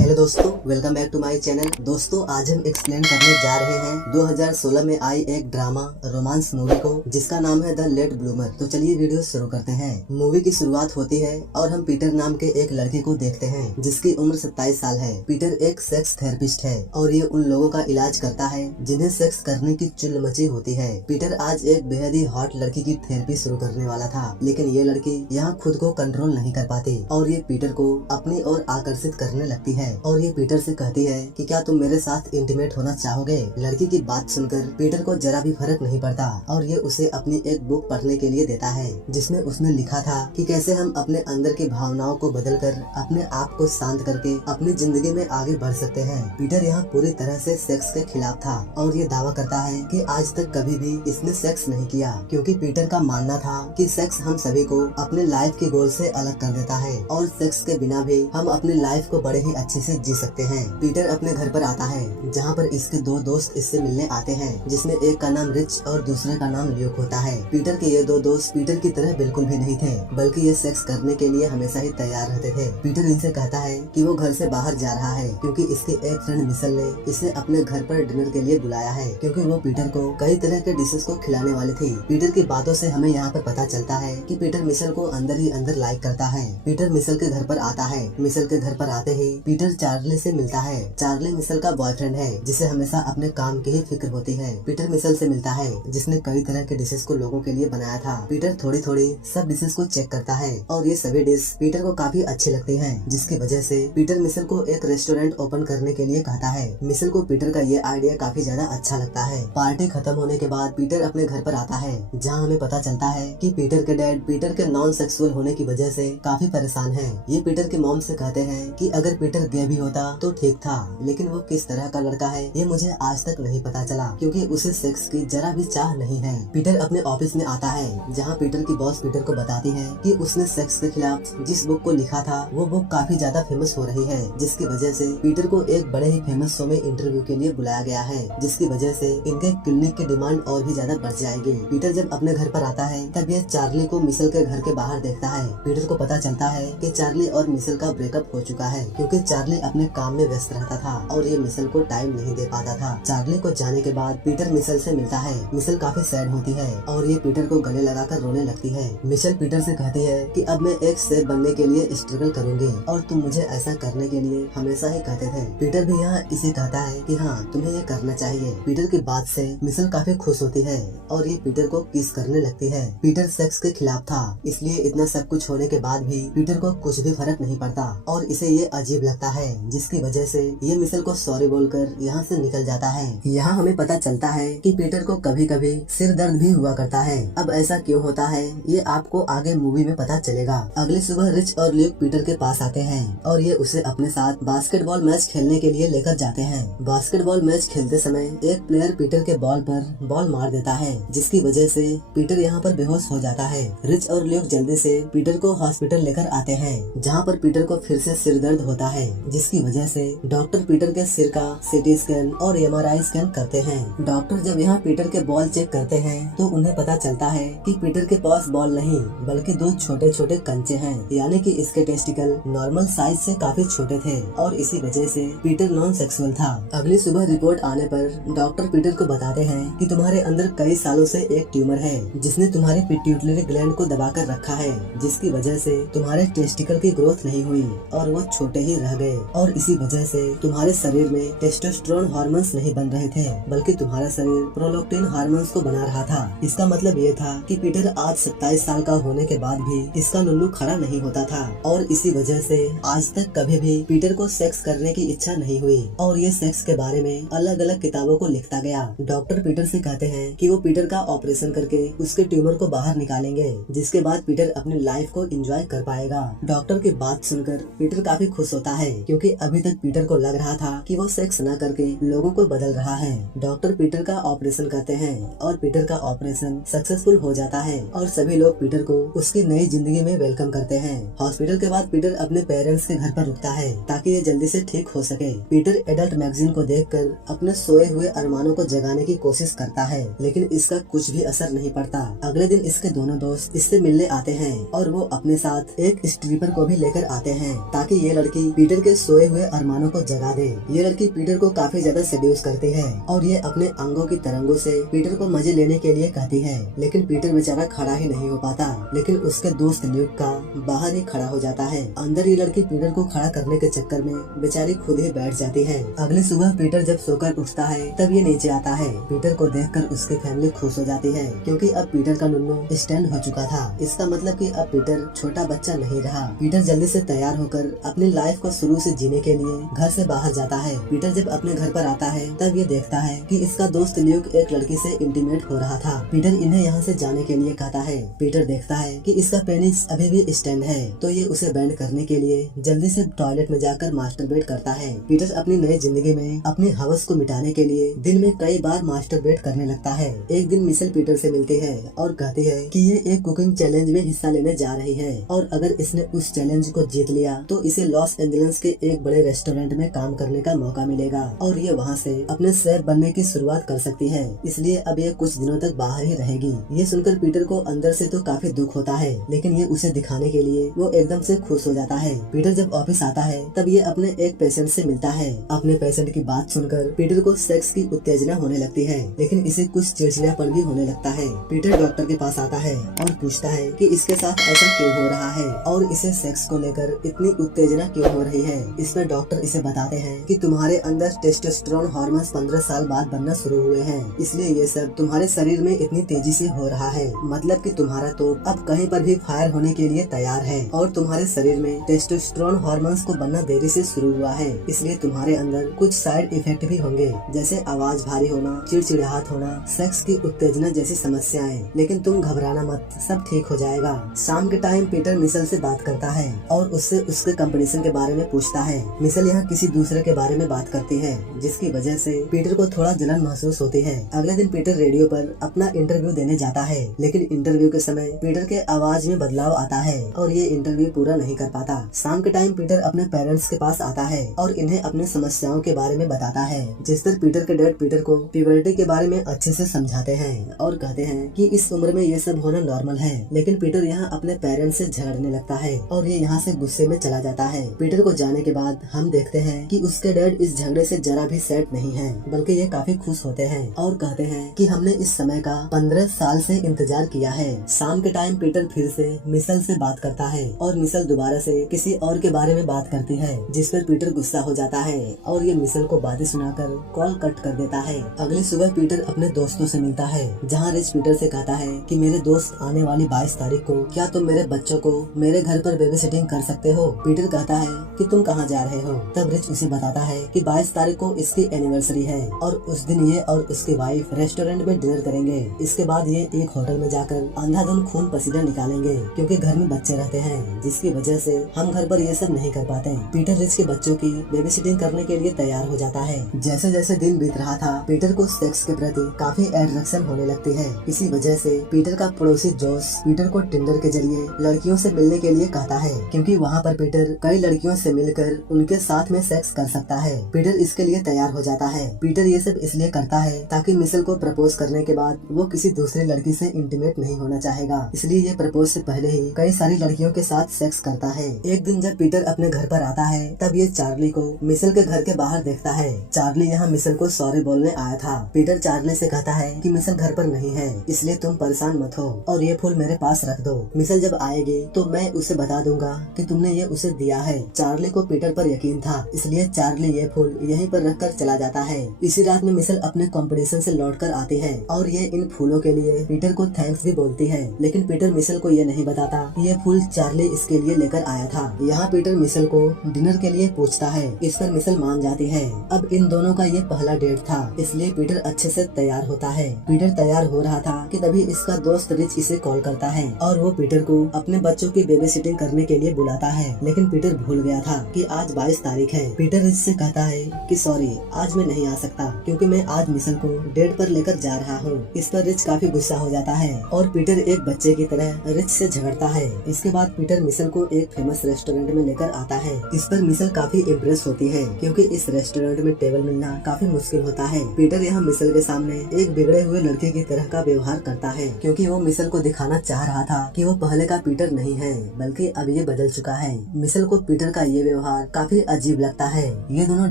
Hello दोस्तों, welcome back to my channel. दोस्तों, आज हम एक्सप्लेन करने जा रहे हैं 2016 में आई एक ड्रामा रोमांस मूवी को, जिसका नाम है द लेट ब्लूमर। तो चलिए वीडियो शुरू करते हैं। मूवी की शुरुआत होती है और हम पीटर नाम के एक लड़के को देखते हैं जिसकी उम्र 27 साल है। पीटर एक सेक्स थेरेपिस्ट है और ये उन लोगों का इलाज करता है जिन्हें सेक्स करने की चुल मची होती है। पीटर आज एक बेहद ही हॉट लड़की की थेरेपी शुरू करने वाला था, लेकिन ये लड़की यहाँ खुद को कंट्रोल नहीं कर पाती और ये पीटर को अपनी ओर आकर्षित करने लगती है और ये पीटर से कहती है कि क्या तुम मेरे साथ इंटीमेट होना चाहोगे। लड़की की बात सुनकर पीटर को जरा भी फर्क नहीं पड़ता और ये उसे अपनी एक बुक पढ़ने के लिए देता है जिसमें उसने लिखा था कि कैसे हम अपने अंदर की भावनाओं को बदलकर अपने आप को शांत करके अपनी जिंदगी में आगे बढ़ सकते हैं। पीटर यहाँ पूरी तरह से सेक्स के खिलाफ था और ये दावा करता है कि आज तक कभी भी इसने सेक्स नहीं किया, क्योंकि पीटर का मानना था कि सेक्स हम सभी को अपने लाइफ के गोल से अलग कर देता है और सेक्स के बिना भी हम अपनी लाइफ को बड़े ही अच्छे से जी सकते हैं। पीटर अपने घर पर आता है जहाँ पर इसके दो दोस्त इससे मिलने आते हैं, जिसमें एक का नाम रिच और दूसरे का नाम ल्यूक होता है। पीटर के ये दो दोस्त पीटर की तरह बिल्कुल भी नहीं थे, बल्कि ये सेक्स करने के लिए हमेशा ही तैयार रहते थे। पीटर इनसे कहता है कि वो घर से बाहर जा रहा है क्योंकि इसके एक फ्रेंड मिशेल ने इसे अपने घर पर डिनर के लिए बुलाया है, क्योंकि वो पीटर को कई तरह के डिशेस को खिलाने वाली थी। पीटर की बातों से हमें यहाँ पर पता चलता है कि पीटर मिशेल को अंदर ही अंदर लाइक करता है। पीटर मिशेल के घर पर आता है। मिशेल के घर पर आते ही पीटर चार्ली से मिलता है। चार्ली मिशेल का बॉयफ्रेंड है जिसे हमेशा अपने काम की ही फिक्र होती है। पीटर मिशेल से मिलता है जिसने कई तरह के डिशेस को लोगों के लिए बनाया था। पीटर थोड़ी थोड़ी सब डिशेस को चेक करता है और ये सभी डिश पीटर को काफी अच्छी लगती हैं, जिसकी वजह से पीटर मिशेल को एक रेस्टोरेंट ओपन करने के लिए कहता है। मिशेल को पीटर का ये आइडिया काफी ज्यादा अच्छा लगता है। पार्टी खत्म होने के बाद पीटर अपने घर पर आता है, जहाँ हमें पता चलता है कि पीटर के डैड पीटर के नॉन सेक्सुअल होने की वजह से काफी परेशान है। ये पीटर के मॉम से कहते हैं कि अगर पीटर गे भी होता तो ठीक था, लेकिन वो किस तरह का लड़का है ये मुझे आज तक नहीं पता चला, क्योंकि उसे सेक्स की जरा भी चाह नहीं है। पीटर अपने ऑफिस में आता है, जहाँ पीटर की बॉस पीटर को बताती है कि उसने सेक्स के खिलाफ जिस बुक को लिखा था वो बुक काफी ज्यादा फेमस हो रही है, जिसकी वजह से पीटर को एक बड़े ही फेमस शो में इंटरव्यू के लिए बुलाया गया है, जिसकी वजह से इनके क्लिनिक की डिमांड और भी ज्यादा बढ़ जाएगी। पीटर जब अपने घर पर आता है तब ये चार्ली को मिशेल के घर के बाहर देखता है। पीटर को पता चलता है कि चार्ली और मिशेल का ब्रेकअप हो चुका है, क्योंकि चार्ली अपने काम में व्यस्त रहता था और ये मिशेल को टाइम नहीं दे पाता था। चार्ली को जाने के बाद पीटर मिशेल से मिलता है। मिशेल काफी सैड होती है और ये पीटर को गले लगाकर रोने लगती है। मिशेल पीटर से कहती है कि अब मैं एक शेफ बनने के लिए स्ट्रगल करूंगी और तुम मुझे ऐसा करने के लिए हमेशा ही कहते थे। पीटर भी यहाँ इसे कहता है कि हाँ, तुम्हें ये करना चाहिए। पीटर की बात से मिशेल काफी खुश होती है और ये पीटर को किस करने लगती है। पीटर सेक्स के खिलाफ था, इसलिए इतना सब कुछ होने के बाद भी पीटर को कुछ भी फर्क नहीं पड़ता और इसे ये अजीब लगता है, जिसकी वजह से ये मिशेल को सॉरी बोलकर यहाँ से निकल जाता है। यहाँ हमें पता चलता है कि पीटर को कभी कभी सिर दर्द भी हुआ करता है। अब ऐसा क्यों होता है ये आपको आगे मूवी में पता चलेगा। अगली सुबह रिच और ल्यूक पीटर के पास आते हैं और ये उसे अपने साथ बास्केटबॉल मैच खेलने के लिए लेकर जाते हैं। बास्केटबॉल मैच खेलते समय एक प्लेयर पीटर के बॉल पर बॉल मार देता है, जिसकी वजह से पीटर यहाँ पर बेहोश हो जाता है। रिच और ल्यूक जल्दी से पीटर को हॉस्पिटल लेकर आते हैं, जहाँ पर पीटर को फिर से सिर दर्द होता है, जिसकी वजह से डॉक्टर पीटर के सिर का सीटी स्कैन और MRI स्कैन करते हैं। डॉक्टर जब यहाँ पीटर के बॉल चेक करते हैं तो उन्हें पता चलता है कि पीटर के पास बॉल नहीं बल्कि दो छोटे छोटे कंचे हैं, यानी कि इसके टेस्टिकल नॉर्मल साइज से काफी छोटे थे और इसी वजह से पीटर नॉन सेक्सुअल था। अगली सुबह रिपोर्ट आने पर डॉक्टर पीटर को बताते हैं कि तुम्हारे अंदर कई सालों से एक ट्यूमर है जिसने तुम्हारे पिट्यूटरी ग्लैंड को दबा कर रखा है, जिसकी वजह से तुम्हारे टेस्टिकल की ग्रोथ नहीं हुई और वो छोटे ही रह गए और इसी वजह से तुम्हारे शरीर में टेस्टोस्टेरोन हार्मोन्स नहीं बन रहे थे, बल्कि तुम्हारा शरीर प्रोलैक्टिन हार्मोन्स को बना रहा था। इसका मतलब ये था कि पीटर आज 27 साल का होने के बाद भी इसका लुल्लू खड़ा नहीं होता था और इसी वजह से आज तक कभी भी पीटर को सेक्स करने की इच्छा नहीं हुई और ये सेक्स के बारे में अलग अलग किताबों को लिखता गया। डॉक्टर पीटर से कहते हैं कि वो पीटर का ऑपरेशन करके उसके ट्यूमर को बाहर निकालेंगे, जिसके बाद पीटर अपनी लाइफ को एंजॉय कर पाएगा। डॉक्टर की बात सुनकर पीटर काफी खुश होता है, क्योंकि अभी तक पीटर को लग रहा था कि वो सेक्स न करके लोगों को बदल रहा है। डॉक्टर पीटर का ऑपरेशन करते हैं और पीटर का ऑपरेशन सक्सेसफुल हो जाता है और सभी लोग पीटर को उसकी नई जिंदगी में वेलकम करते हैं। हॉस्पिटल के बाद पीटर अपने पेरेंट्स के घर पर रुकता है ताकि ये जल्दी से ठीक हो सके। पीटर एडल्ट मैगजीन को देखकर अपने सोए हुए अरमानों को जगाने की कोशिश करता है, लेकिन इसका कुछ भी असर नहीं पड़ता। अगले दिन इसके दोनों दोस्त इससे मिलने आते हैं और वो अपने साथ एक स्ट्रिपर को भी लेकर आते हैं ताकि ये लड़की पीटर के के सोए हुए अरमानों को जगा दे। ये लड़की पीटर को काफी ज्यादा सेड्यूस करती है और ये अपने अंगों की तरंगों से पीटर को मजे लेने के लिए कहती है, लेकिन पीटर बेचारा खड़ा ही नहीं हो पाता। लेकिन उसके दोस्त ल्यूक का बाहर ही खड़ा हो जाता है। अंदर ये लड़की पीटर को खड़ा करने के चक्कर में बेचारी खुद ही बैठ जाती है। अगली सुबह पीटर जब सोकर उठता है तब ये नीचे आता है। पीटर को देखकर उसकी फैमिली खुश हो जाती है, क्योंकि अब पीटर का नुन्नू स्टैंड हो चुका था। इसका मतलब कि अब पीटर छोटा बच्चा नहीं रहा। पीटर जल्दी से तैयार होकर अपनी लाइफ को शुरू से जीने के लिए घर से बाहर जाता है। पीटर जब अपने घर पर आता है तब ये देखता है कि इसका दोस्त ल्यूक एक लड़की से इंटीमेट हो रहा था। पीटर इन्हें यहाँ से जाने के लिए कहता है। पीटर देखता है कि इसका पेनिस अभी भी स्टैंड है, तो ये उसे बैंड करने के लिए जल्दी से टॉयलेट में जाकर मास्टरबेट करता है। पीटर अपनी नई जिंदगी में अपनी हवस को मिटाने के लिए दिन में कई बार मास्टरबेट करने लगता है। एक दिन मिशेल पीटर से मिलती है और कहती है कि ये एक कुकिंग चैलेंज में हिस्सा लेने जा रही है और अगर इसने उस चैलेंज को जीत लिया तो इसे लॉस एंजलिस के एक बड़े रेस्टोरेंट में काम करने का मौका मिलेगा और ये वहाँ से अपने शेफ बनने की शुरुआत कर सकती है। इसलिए अब ये कुछ दिनों तक बाहर ही रहेगी। ये सुनकर पीटर को अंदर से तो काफी दुख होता है, लेकिन ये उसे दिखाने के लिए वो एकदम से खुश हो जाता है। पीटर जब ऑफिस आता है तब ये अपने एक पेशेंट से मिलता है। अपने पेशेंट की बात सुनकर पीटर को सेक्स की उत्तेजना होने लगती है, लेकिन इसे कुछ चिड़चिड़ापन भी होने लगता है। पीटर डॉक्टर के पास आता है और पूछता है कि इसके साथ ऐसा क्यों हो रहा है और इसे सेक्स को लेकर इतनी उत्तेजना क्यों हो रही है। इस पर डॉक्टर इसे बताते हैं कि तुम्हारे अंदर टेस्टोस्टेरोन हार्मोन 15 साल बाद बनना शुरू हुए हैं, इसलिए ये सब तुम्हारे शरीर में इतनी तेजी से हो रहा है। मतलब कि तुम्हारा तो अब कहीं पर भी फायर होने के लिए तैयार है और तुम्हारे शरीर में टेस्टोस्टेरोन हार्मोन्स को बनना देरी से शुरू हुआ है, इसलिए तुम्हारे अंदर कुछ साइड इफेक्ट भी होंगे, जैसे आवाज भारी होना, चिड़चिड़ाहट होना, सेक्स की उत्तेजना जैसी समस्याएं। लेकिन तुम घबराना मत, सब ठीक हो जाएगा। शाम के टाइम पीटर मिशेल से बात करता है और उससे उसके कंपटीशन के बारे में पूछता है। मिशेल यहाँ किसी दूसरे के बारे में बात करती है, जिसकी वजह से पीटर को थोड़ा जलन महसूस होती है। अगले दिन पीटर रेडियो पर अपना इंटरव्यू देने जाता है, लेकिन इंटरव्यू के समय पीटर के आवाज में बदलाव आता है और ये इंटरव्यू पूरा नहीं कर पाता। शाम के टाइम पीटर अपने पेरेंट्स के पास आता है और इन्हें अपनी समस्याओं के बारे में बताता है, जिस पर पीटर के डैड पीटर को प्यूबर्टी के बारे में अच्छे से समझाते हैं और कहते हैं कि इस उम्र में ये सब होना नॉर्मल है। लेकिन पीटर यहाँ अपने पेरेंट्स से झगड़ने लगता है और ये यहाँ से गुस्से में चला जाता है। पीटर को जाने के बाद हम देखते हैं कि उसके डैड इस झगड़े से जरा भी सेट नहीं है, बल्कि ये काफी खुश होते हैं और कहते हैं कि हमने इस समय का 15 साल से इंतजार किया है। शाम के टाइम पीटर फिर से मिशेल से बात करता है और मिशेल दोबारा से किसी और के बारे में बात करती है, जिस पर पीटर गुस्सा हो जाता है और ये मिशेल को बातें सुनाकर कॉल कट कर देता है। अगली सुबह पीटर अपने दोस्तों से मिलता है, जहाँ रिच पीटर से कहता है कि मेरे दोस्त आने वाली 22 तारीख को क्या तुम मेरे बच्चों को मेरे घर पर बेबी सिटिंग कर सकते हो। पीटर कहता है कि तुम कहाँ जा रहे हो। तब रिच उसे बताता है कि 22 तारीख को इसकी एनिवर्सरी है और उस दिन ये और उसकी वाइफ रेस्टोरेंट में डिनर करेंगे। इसके बाद ये एक होटल में जाकर अंधाधुंध खून पसीना निकालेंगे, क्योंकि घर में बच्चे रहते हैं, जिसकी वजह से हम घर पर ये सब नहीं कर पाते। पीटर रिच के बच्चों की बेबी सिटिंग करने के लिए तैयार हो जाता है। जैसे जैसे दिन बीत रहा था पीटर को सेक्स के प्रति काफी एट्रैक्शन होने लगती है। इसी वजह से पीटर का पड़ोसी जोश पीटर को टिंडर के जरिए लड़कियों से मिलने के लिए कहता है, क्योंकि वहाँ पर पीटर कई लड़कियों से मिलकर उनके साथ में सेक्स कर सकता है। पीटर इसके लिए तैयार हो जाता है। पीटर ये सब इसलिए करता है ताकि मिशेल को प्रपोज करने के बाद वो किसी दूसरी लड़की से इंटीमेट नहीं होना चाहेगा, इसलिए ये प्रपोज से पहले ही कई सारी लड़कियों के साथ सेक्स करता है। एक दिन जब पीटर अपने घर पर आता है तब ये चार्ली को मिशेल के घर के बाहर देखता है। चार्ली यहाँ मिशेल को सॉरी बोलने आया था। पीटर चार्ली से कहता है कि मिशेल घर पर नहीं है, इसलिए तुम परेशान मत हो और ये फूल मेरे पास रख दो। मिशेल जब आएगी तो मैं उसे बता दूंगा कि तुमने ये उसे दिया है। चार्ली को पीटर पर यकीन था, इसलिए चार्ली ये फूल यहीं पर रखकर चला जाता है। इसी रात में मिशेल अपने कंपटीशन से लौटकर आती है और ये इन फूलों के लिए पीटर को थैंक्स भी बोलती है, लेकिन पीटर मिशेल को ये नहीं बताता कि ये फूल चार्ली इसके लिए लेकर आया था। यहाँ पीटर मिशेल को डिनर के लिए पूछता है, इस पर मिशेल मान जाती है। अब इन दोनों का ये पहला डेट था, इसलिए पीटर अच्छे से तैयार होता है। पीटर तैयार हो रहा था कि तभी इसका दोस्त रिच इसे कॉल करता है और वो पीटर को अपने बच्चों की बेबी सिटिंग करने के लिए बुलाता है, लेकिन पीटर भूल गया था कि आज 22 तारीख है। पीटर रिच से कहता है कि सॉरी, आज मैं नहीं आ सकता क्योंकि मैं आज मिशेल को डेट पर लेकर जा रहा हूँ। इस पर रिच काफी गुस्सा हो जाता है और पीटर एक बच्चे की तरह रिच से झगड़ता है। इसके बाद पीटर मिशेल को एक फेमस रेस्टोरेंट में लेकर आता है। इस पर मिशेल काफी इम्प्रेस होती है, क्योंकि इस रेस्टोरेंट में टेबल मिलना काफी मुश्किल होता है। पीटर यहाँ मिशेल के सामने एक बिगड़े हुए लड़के की तरह का व्यवहार करता है, क्योंकि वो मिशेल को दिखाना चाह रहा था कि वो पहले का पीटर नहीं है, बल्कि अब ये बदल चुका है। मिशेल को पीटर का ये व्यवहार काफी अजीब लगता है। ये दोनों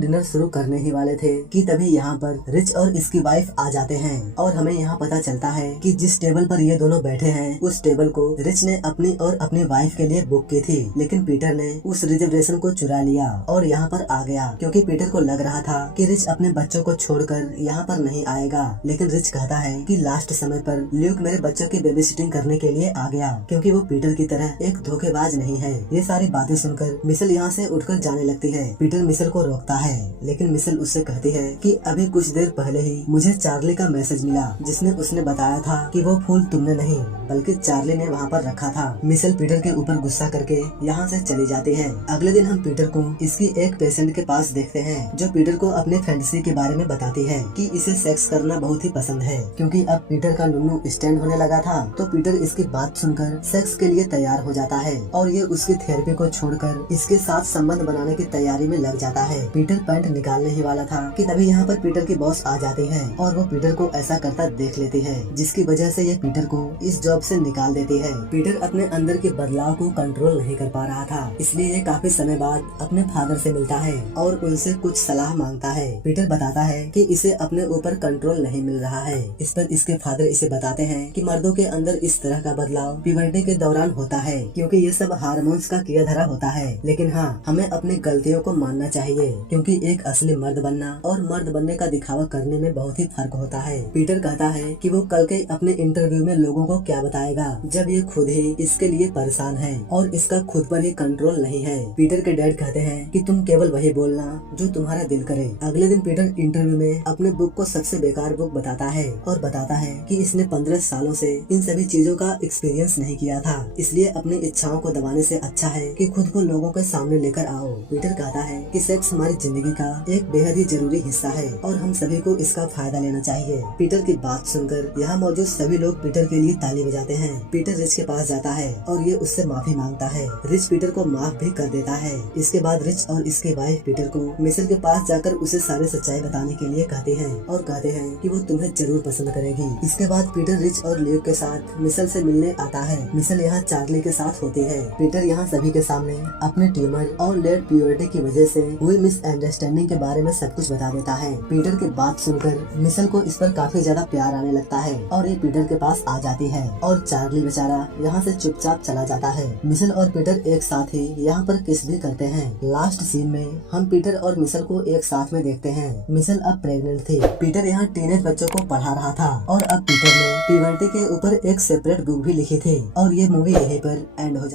डिनर शुरू करने ही वाले थे कि तभी यहाँ पर रिच और इसकी वाइफ आ जाते हैं और हमें यहाँ पता चलता है कि जिस टेबल पर ये दोनों बैठे हैं उस टेबल को रिच ने अपनी और अपनी वाइफ के लिए बुक की थी, लेकिन पीटर ने उस रिजर्वेशन को चुरा लिया और यहाँ पर आ गया क्योंकि पीटर को लग रहा था कि रिच अपने बच्चों को छोड़कर यहाँ पर नहीं आएगा। लेकिन रिच कहता है कि लास्ट समय पर ल्यूक मेरे बच्चों की बेबी सिटिंग करने के लिए आ गया क्योंकि वो पीटर की तरह एक धोखेबाज नहीं है। ये सारी बातें सुनकर मिशेल यहाँ से उठकर जाने लगती है। पीटर मिशेल को रोकता है, लेकिन मिशेल उससे कहती है कि अभी कुछ देर पहले ही मुझे चार्ली का मैसेज मिला जिसमें उसने बताया था कि वो फूल तुमने नहीं बल्कि चार्ली ने वहाँ पर रखा था। मिशेल पीटर के ऊपर गुस्सा करके यहाँ से चली जाती है। अगले दिन हम पीटर को इसकी एक पेशेंट के पास देखते हैं जो पीटर को अपने फैंटेसी के बारे में बताती है कि इसे सेक्स करना बहुत ही पसंद है। क्योंकि अब पीटर का नुन्नू स्टैंड होने लगा था तो पीटर इसकी बात सुनकर सेक्स के लिए तैयार हो जाता है और ये उसकी थेरेपी को छोड़कर इसके साथ संबंध बनाने की तैयारी में लग जाता है। पीटर पैंट निकालने ही वाला था कि तभी यहाँ पर पीटर की बॉस आ जाती है और वो पीटर को ऐसा करता देख लेती है जिसकी वजह से ये पीटर को इस जॉब से निकाल देती है। पीटर अपने अंदर के बदलाव को कंट्रोल नहीं कर पा रहा था, इसलिए ये काफी समय बाद अपने फादर से मिलता है और उनसे कुछ सलाह मांगता है। पीटर बताता है कि इसे अपने ऊपर कंट्रोल नहीं मिल रहा है। इस पर इसके फादर इसे बताते हैं कि मर्दों के अंदर इस तरह का बदलाव प्यूबर्टी के दौरान होता है क्योंकि ये सब हार्मोन्स का क्रिया धारा होता है। लेकिन हाँ, हमें अपनी गलतियों को मानना चाहिए क्योंकि एक असली मर्द बनना और मर्द बनने का दिखावा करने में बहुत ही फर्क होता है। पीटर कहता है कि वो कल के अपने इंटरव्यू में लोगों को क्या बताएगा जब ये खुद ही इसके लिए परेशान है और इसका खुद पर ही कंट्रोल नहीं है। पीटर के डैड कहते हैं कि तुम केवल वही बोलना जो तुम्हारा दिल करे। अगले दिन पीटर इंटरव्यू में अपने बुक को सबसे बेकार बुक बताता है और बताता है कि इसने 15 सालों से इन सभी चीजों का एक्सपीरियंस नहीं किया था, इसलिए अपनी इच्छाओं को दबाने से अच्छा है कि खुद को लोगों के सामने लेकर आओ। पीटर कहता है कि सेक्स हमारी जिंदगी का एक बेहद ही जरूरी हिस्सा है और हम सभी को इसका फायदा लेना चाहिए। पीटर की बात सुनकर यहाँ मौजूद सभी लोग पीटर के लिए ताली बजाते हैं। पीटर रिच के पास जाता है और ये उससे माफी मांगता है। रिच पीटर को माफ भी कर देता है। इसके बाद रिच और इसके वाइफ पीटर को मिशेल के पास जाकर उसे सारे सच्चाई बताने के लिए कहते हैं और कहते हैं कि वो तुम्हें जरूर पसंद करेगी। इसके बाद पीटर रिच और ल्यूक के साथ मिशेल से मिलने आता है। मिशेल यहाँ चार्ली के साथ होती है। पीटर यहाँ सभी के सामने अपने ट्यूमर और लेट प्यूबर्टी की वजह से हुई मिसअंडरस्टैंडिंग के बारे में सब कुछ बता देता है। पीटर की बात सुनकर मिशेल को इस पर काफी ज्यादा प्यार आने लगता है और ये पीटर के पास आ जाती है और चार्ली बेचारा यहाँ से चुपचाप चला जाता है। मिशेल और पीटर एक साथ ही यहाँ पर किस भी करते हैं। लास्ट सीन में हम पीटर और मिशेल को एक साथ में देखते हैं। मिशेल अब प्रेग्नेंट थी। पीटर यहाँ टीनेज बच्चों को पढ़ा रहा था और अब पीटर ने प्यूबर्टी के ऊपर एक सेपरेट बुक भी लिखी थी और ये मूवी यहीं पर एंड हो